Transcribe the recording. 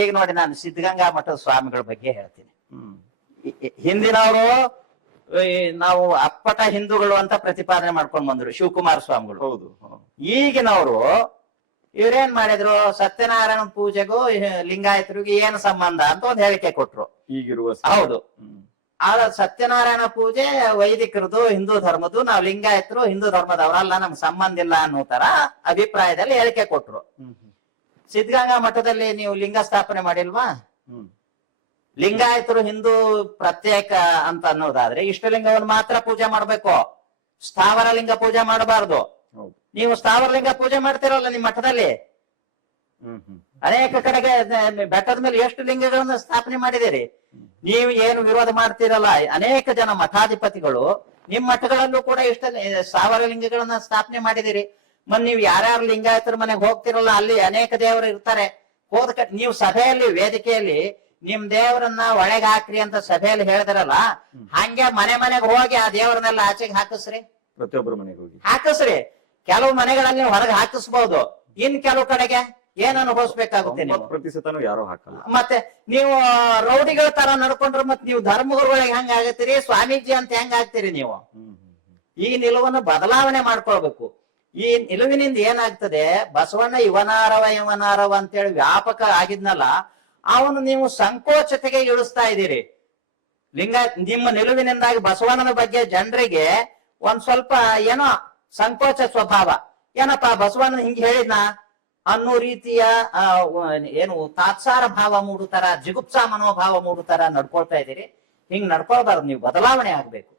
ಈಗ ನೋಡಿ ನಾನು ಸಿದ್ಧಗಂಗಾ ಮಠದ ಸ್ವಾಮಿಗಳ ಬಗ್ಗೆ ಹೇಳ್ತೀನಿ. ಹ್ಮ್ ಹಿಂದಿನವರು ನಾವು ಅಪ್ಪಟ ಹಿಂದೂಗಳು ಅಂತ ಪ್ರತಿಪಾದನೆ ಮಾಡ್ಕೊಂಡ್ ಬಂದ್ರು ಶಿವಕುಮಾರ ಸ್ವಾಮಿಗಳು. ಹೌದು. ಈಗಿನವರು ಇವ್ರೇನ್ ಮಾಡಿದ್ರು, ಸತ್ಯನಾರಾಯಣ ಪೂಜೆಗೂ ಲಿಂಗಾಯತರಿಗೂ ಏನು ಸಂಬಂಧ ಅಂತ ಒಂದು ಹೇಳಿಕೆ ಕೊಟ್ರು. ಈಗಿರುವ ಹೌದು. ಆಗ ಸತ್ಯನಾರಾಯಣ ಪೂಜೆ ವೈದಿಕರದು, ಹಿಂದೂ ಧರ್ಮದ್ದು, ನಾವು ಲಿಂಗಾಯತರು ಹಿಂದೂ ಧರ್ಮದವರಲ್ಲ, ನಮ್ಗೆ ಸಂಬಂಧ ಇಲ್ಲ ಅನ್ನೋ ತರ ಅಭಿಪ್ರಾಯದಲ್ಲಿ ಹೇಳಿಕೆ ಕೊಟ್ರು. ಸಿದ್ಧಗಂಗಾ ಮಠದಲ್ಲಿ ನೀವು ಲಿಂಗ ಸ್ಥಾಪನೆ ಮಾಡಿಲ್ವಾ? ಲಿಂಗಾಯತರು ಹಿಂದೂ ಪ್ರತ್ಯೇಕ ಅಂತ ಅನ್ನೋದಾದ್ರೆ ಇಷ್ಟಲಿಂಗವನ್ನು ಮಾತ್ರ ಪೂಜೆ ಮಾಡ್ಬೇಕು, ಸ್ಥಾವರ ಲಿಂಗ ಪೂಜೆ ಮಾಡಬಾರ್ದು. ನೀವು ಸ್ಥಾವರ ಲಿಂಗ ಪೂಜೆ ಮಾಡ್ತಿರಲ್ಲ ನಿಮ್ಮ ಮಠದಲ್ಲಿ, ಅನೇಕ ಕಡೆಗೆ ಬೆಟ್ಟದ ಮೇಲೆ ಎಷ್ಟು ಲಿಂಗಗಳನ್ನ ಸ್ಥಾಪನೆ ಮಾಡಿದಿರಿ. ನೀವು ಏನು ವಿರೋಧ ಮಾಡ್ತಿರಲ್ಲ, ಅನೇಕ ಜನ ಮಠಾಧಿಪತಿಗಳು ನಿಮ್ ಮಠಗಳಲ್ಲೂ ಕೂಡ ಇಷ್ಟ ಸ್ಥಾವರ ಲಿಂಗಗಳನ್ನ ಸ್ಥಾಪನೆ ಮಾಡಿದಿರಿ. ನೀವು ಯಾರ್ಯಾರು ಲಿಂಗಾಯತರ ಮನೆಗೆ ಹೋಗ್ತಿರಲ್ಲ, ಅಲ್ಲಿ ಅನೇಕ ದೇವರು ಇರ್ತಾರೆ. ನೀವು ಸಭೆಯಲ್ಲಿ ವೇದಿಕೆಯಲ್ಲಿ ನಿಮ್ ದೇವರನ್ನ ಒಳಗೆ ಹಾಕ್ರಿ ಅಂತ ಸಭೆಯಲ್ಲಿ ಹೇಳಿದ್ರಲ್ಲ, ಹಂಗೆ ಮನೆಗೆ ಹೋಗಿ ಆ ದೇವರನ್ನೆಲ್ಲ ಆಚೆಗೆ ಹಾಕಿಸ್ರಿ, ಪ್ರತಿಯೊಬ್ಬರ ಮನೆಗೆ ಹೋಗಿ ಹಾಕಿಸ್ರಿ. ಕೆಲವು ಮನೆಗಳಲ್ಲಿ ಹೊರಗೆ ಹಾಕಿಸ್ಬಹುದು, ಇನ್ ಕೆಲವು ಕಡೆಗೆ ಏನ್ ಅನುಭವಿಸ್ಬೇಕಾಗುತ್ತೆ. ಪ್ರತಿಶತನೂ ಯಾರು ಹಾಕಲ್ಲ. ಮತ್ತೆ ನೀವು ರೌಡಿಗಳ ತರ ನಡ್ಕೊಂಡ್ರೆ ಮತ್ತೆ ನೀವು ಧರ್ಮಗುರುಗಳಿಗೆ ಹೆಂಗ ಆಗತ್ತೀರಿ, ಸ್ವಾಮೀಜಿ ಅಂತ ಹೆಂಗ ಆಗ್ತೀರಿ ನೀವು? ಈ ನಿಲುವನ್ನು ಬದಲಾವಣೆ ಮಾಡ್ಕೊಳ್ಬೇಕು. ಈ ನಿಲುವಿನಿಂದ ಏನಾಗ್ತದೆ, ಬಸವಣ್ಣ ಇವನಾರವ ಅಂತೇಳಿ ವ್ಯಾಪಕ ಆಗಿದ್ನಲ್ಲ, ಅವನು ನೀವು ಸಂಕೋಚತೆಗೆ ಇಳಿಸ್ತಾ ಇದ್ದೀರಿ. ನಿಮ್ಮ ನಿಲುವಿನಿಂದಾಗಿ ಬಸವಣ್ಣನ ಬಗ್ಗೆ ಜನರಿಗೆ ಒಂದ್ ಸ್ವಲ್ಪ ಏನೋ ಸಂಕೋಚ ಸ್ವಭಾವ, ಏನಪ್ಪಾ ಬಸವಣ್ಣ ಹಿಂಗ್ ಹೇಳಿದ್ನ ಅನ್ನೋ ರೀತಿಯ ಏನು ತಾತ್ಸಾರ ಭಾವ ಮೂಡುತ್ತರ, ಜಿಗುಪ್ಸಾ ಮನೋಭಾವ ಮೂಡುತ್ತರ ನಡ್ಕೊಳ್ತಾ ಇದ್ದೀರಿ. ಹಿಂಗ್ ನಡ್ಕೊಳ್ಬಾರ್ದು, ನೀವು ಬದಲಾವಣೆ ಆಗ್ಬೇಕು.